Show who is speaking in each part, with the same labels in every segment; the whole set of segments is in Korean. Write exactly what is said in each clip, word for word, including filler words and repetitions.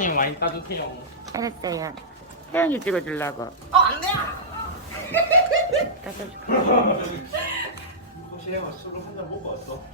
Speaker 1: 많이 따주세요.
Speaker 2: 알았어요. 태영이 찍어주려고.
Speaker 3: 어, 안 돼!
Speaker 2: 따져줄게.
Speaker 4: 혹시 형아 술을 한잔 먹고 왔어?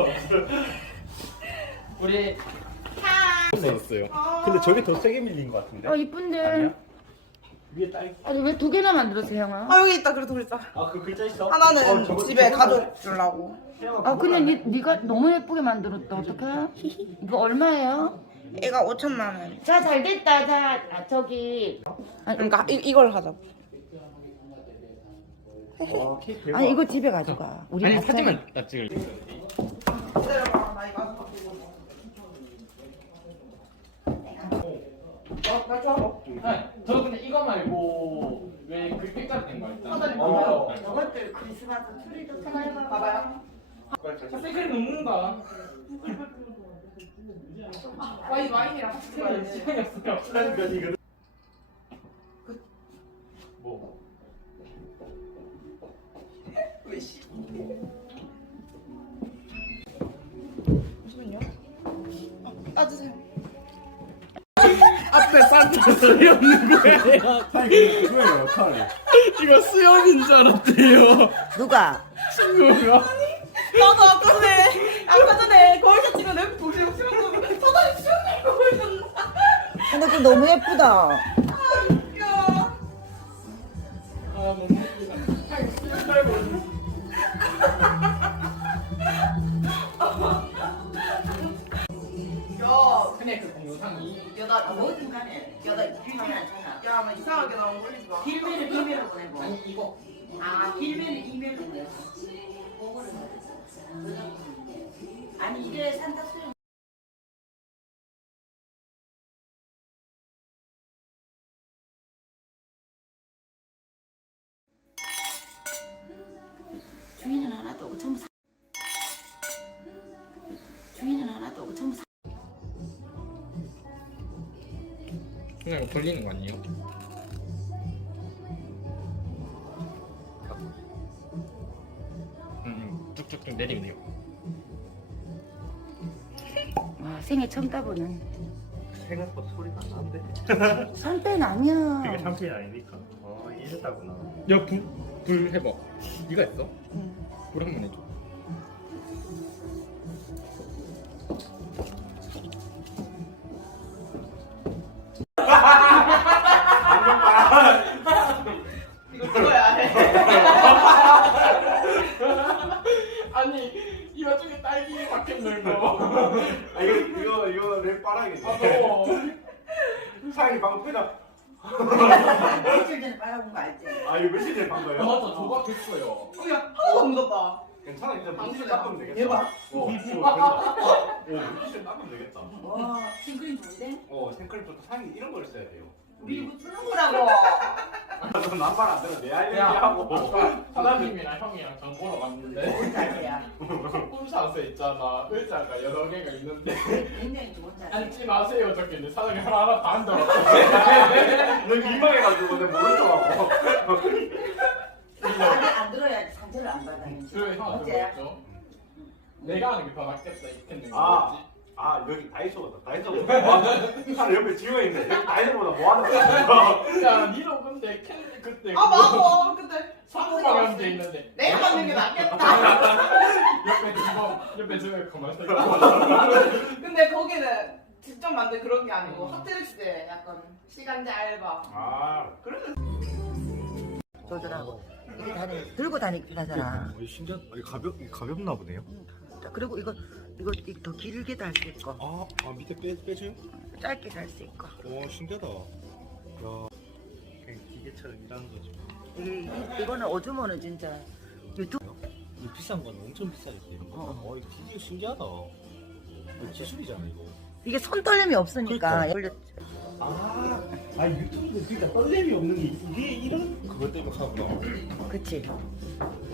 Speaker 1: 우리
Speaker 4: 없어졌어요. 근데 저게 더 세게 밀린 것 같은데?
Speaker 2: 어, 이쁜데.
Speaker 4: 아니야? 위에 딸.
Speaker 2: 아니, 왜 두 개나 만들었어, 형아?
Speaker 3: 아, 여기 있다. 그래도 글자.
Speaker 4: 아, 그 글자 있어?
Speaker 3: 하나는
Speaker 4: 어, 저거-
Speaker 3: 집에
Speaker 4: 저거는-
Speaker 3: 가져주려고.
Speaker 4: 태영아,
Speaker 2: 아, 근데
Speaker 4: 그거는-
Speaker 2: 니, 니가 너무 예쁘게 만들었다. 어떡해? 이거 얼마예요?
Speaker 3: 얘가 오천만 원.
Speaker 2: 자, 잘 됐다. 자, 아, 저기. 아니,
Speaker 3: 그러니까 이, 이걸 하자.
Speaker 4: 와, 케이크 대박.
Speaker 2: 아니, 이거 집에 가져가. 우리
Speaker 1: 아니
Speaker 2: 밥상-
Speaker 1: 사진만 딱 찍을.
Speaker 3: 기다려봐. 나 이거 아직 바꾸고. 어, 나 좋아.
Speaker 1: 아니, 저 근데 이거 말고 왜 그때까지 된거 있잖아.
Speaker 3: 사다리
Speaker 1: 어.
Speaker 3: 봐봐요.
Speaker 2: 저것들 크리스마스 트리도 사가요.
Speaker 3: 봐봐요.
Speaker 1: 색깔이 녹는다.
Speaker 3: 와인, 와인이랑 같이 찍어야 돼.
Speaker 1: 시간이 없어요.
Speaker 4: 그러니까 이거
Speaker 1: 뭐?
Speaker 3: 왜 씨? 잠시만요. 어, 따주세요.
Speaker 1: 앞에 산타 소리 없는 거예요.
Speaker 4: 아니, 그거예요, 역할.
Speaker 1: 이거 수염인 줄 알았대요.
Speaker 2: 누가?
Speaker 1: 친구가.
Speaker 3: 나도 아까 전에, 아까 전에 거울샷 찍어 내 보시고 싶었는데 사다리 수영할 거 보여줬나?
Speaker 2: 근데 그거 너무 예쁘다.
Speaker 3: 야.
Speaker 1: 아 너무 웃기다. 아니 수염 닮은.
Speaker 3: 야.
Speaker 1: 근데 그 동영상이
Speaker 3: 야, 나 이거
Speaker 2: 뭐든 간에.
Speaker 3: 야, 나 빌면 않잖아. 야, 나 이상하게 나온 거 올리지 마.
Speaker 2: 길면을 이메일로 보내고.
Speaker 1: 아니 이거
Speaker 2: 아, 길면을 이메일로 보내고. 그거를. 아니, 이게 산타 수영. 주인은 하나도 없고 전부 사. 주인은 하나도 없고 전부 사.
Speaker 1: 그냥 이거 걸리는 거 아니에요? 음 쭉쭉쭉 내리네요.
Speaker 2: 와, 생애 처음 따보는.
Speaker 4: 생각보다 소리가 안 나는데?
Speaker 2: 선배는 아니야.
Speaker 4: 그게 샴페인 아니니까. 어, 이랬다구나.
Speaker 1: 야불불 해봐. 네가 했어?
Speaker 2: 응.
Speaker 1: 불 한 번 해줘.
Speaker 3: 이거 찍어야 해.
Speaker 1: 아니 이 와중에 딸기 박혔는 거.
Speaker 4: 아, 이거, 이거, 이거 내
Speaker 1: 아
Speaker 4: 빠라겠네.
Speaker 1: 더워.
Speaker 4: 사장님 방금 표정.
Speaker 2: 며칠 전에 빨아본 거 알지?
Speaker 4: 아, 이거 며칠 전에 본
Speaker 1: 아
Speaker 4: 거예요?
Speaker 1: 맞아 조각했어요.
Speaker 3: 어, 야, 하나도 안 묻었다.
Speaker 4: 괜찮아, 이제 물티슈
Speaker 3: 방수네.
Speaker 4: 닦으면 되겠다.
Speaker 3: 대박.
Speaker 4: 어, 이거 된다. 오, 물티슈 닦으면 되겠다.
Speaker 2: 와, 생크림 좋은데?
Speaker 4: 어, 생크림 좋다. 사장님 이런 걸 써야 돼요.
Speaker 2: 우리 이거 쓰는 거라고.
Speaker 4: 너 남발 안 들어. 내 할
Speaker 1: 야
Speaker 4: 얘기하고.
Speaker 1: 아까 사장님이랑 형이랑 장 보러 갔는데
Speaker 2: 좋은 자리야.
Speaker 1: 홈샷에 있잖아 의자가 여러 개가 있는데
Speaker 2: 굉장히 좋은 자리.
Speaker 1: 앉지 마세요 적혀있는데 사장님 하나 하나 다 앉아봤어.
Speaker 4: 너 민망해가지고 내가 모른 척 하고.
Speaker 2: 안에 안 들어야지 상처를 안 받아야지.
Speaker 1: 그래 형한테
Speaker 2: 어째?
Speaker 1: 뭐였죠? 내가 하는 게 더 낫겠다 이렇게
Speaker 4: 아.
Speaker 1: 거지.
Speaker 4: 아, 여기 다이소보다. 다이소보다 뭐 하는 사람 옆에 지워있네. 여기 다이소보다 뭐 하는 거야?
Speaker 1: 야 니도 근데 캔디 그때
Speaker 3: 아, 맞아. 근데
Speaker 1: 사고방 앉아 있는데
Speaker 3: 내가 받는 게 낫겠다.
Speaker 1: 옆에 주먹 옆에 주먹 가만히 서 있고
Speaker 3: 근데 거기는 직접 만든 그런 게 아니고 핫트릭스에 약간 시간제 알바.
Speaker 4: 아,
Speaker 2: 저들하고 이렇게 다니 들고 다니긴 하잖아.
Speaker 4: 어, 신기하다. 가볍, 가볍나 보네요.
Speaker 2: 자, 그리고 이거 이거 이거 더 길게도 할 수 있고
Speaker 4: 아, 아 밑에 빼, 빼줘요?
Speaker 2: 짧게도 할 수 있고.
Speaker 4: 오, 신기하다. 야, 그냥 기계처럼 일하는 거지.
Speaker 2: 이, 이 이거는 오주모는 진짜 유튜브.
Speaker 4: 이 비싼 건 엄청 비싸겠대.
Speaker 2: 어.
Speaker 4: 어, 이거 되게 신기하다. 이거 기술이잖아, 이거.
Speaker 2: 이게 손떨림이 없으니까.
Speaker 4: 그러니까. 아, 아 유튜브도 그러니까 떨림이 없는 게 이게 이런 그것 때문에 하구나.
Speaker 2: 그치.